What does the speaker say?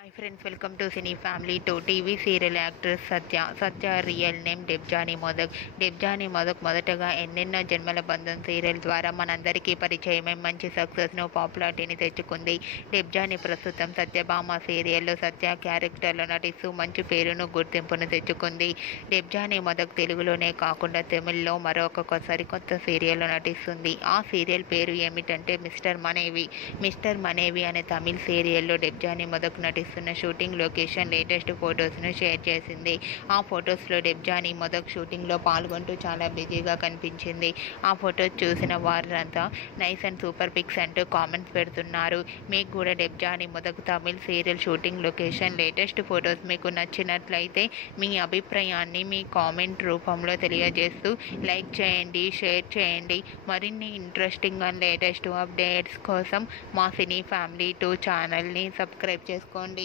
Hi friends, welcome to cine family. TV serial actress Satya real name Debjani modak. Debjani modak మొదటగా ఎన్నెన్నో జన్మల బంధం సీరియల్ ద్వారా మనందరికీ పరిచయమై మంచి సక్సెస్ను, పాపులారిటీని తెచ్చుకుంది. డెబ్జానీ ప్రస్తుతం సత్యభామ సీరియల్లో సత్య క్యారెక్టర్లో నటిస్తూ మంచి పేరును, గుర్తింపును తెచ్చుకుంది. డెబ్జానీ మోదక్ తెలుగులోనే కాకుండా తమిళ్లో మరొక సరికొత్త సీరియల్లో నటిస్తుంది. ఆ సీరియల్ పేరు ఏమిటంటే మిస్టర్ మనేవి. మిస్టర్ మనేవి అనే తమిళ్ సీరియల్లో డెబ్జానీ మోదక్ నటిస్తున్న షూటింగ్ లొకేషన్ లేటెస్ట్ ఫొటోస్ను షేర్ చేసింది. ఆ ఫొటోస్లో డెబ్జానీ మోదక్ షూటింగ్లో పాల్గొంటూ చాలా బిజీగా కనిపించింది. ఆ ఫొటోస్ చూసిన వారంతా నైస్ అండ్ సూపర్ పిక్స్ అంటూ కామెంట్స్ పెడుతున్నారు. మీకు కూడా Debjani modak Tamil serial shooting location latest photos మీకు నచ్చినట్లయితే మీ అభిప్రాయాన్ని మీ కామెంట్ రూపంలో తెలియజేస్తూ లైక్ చేయండి, షేర్ చేయండి. మరిన్ని ఇంట్రెస్టింగ్ అండ్ లేటెస్ట్ అప్డేట్స్ కోసం మా సినీ ఫ్యామిలీ 2 ఛానల్ని సబ్స్క్రైబ్ చేసుకోండి.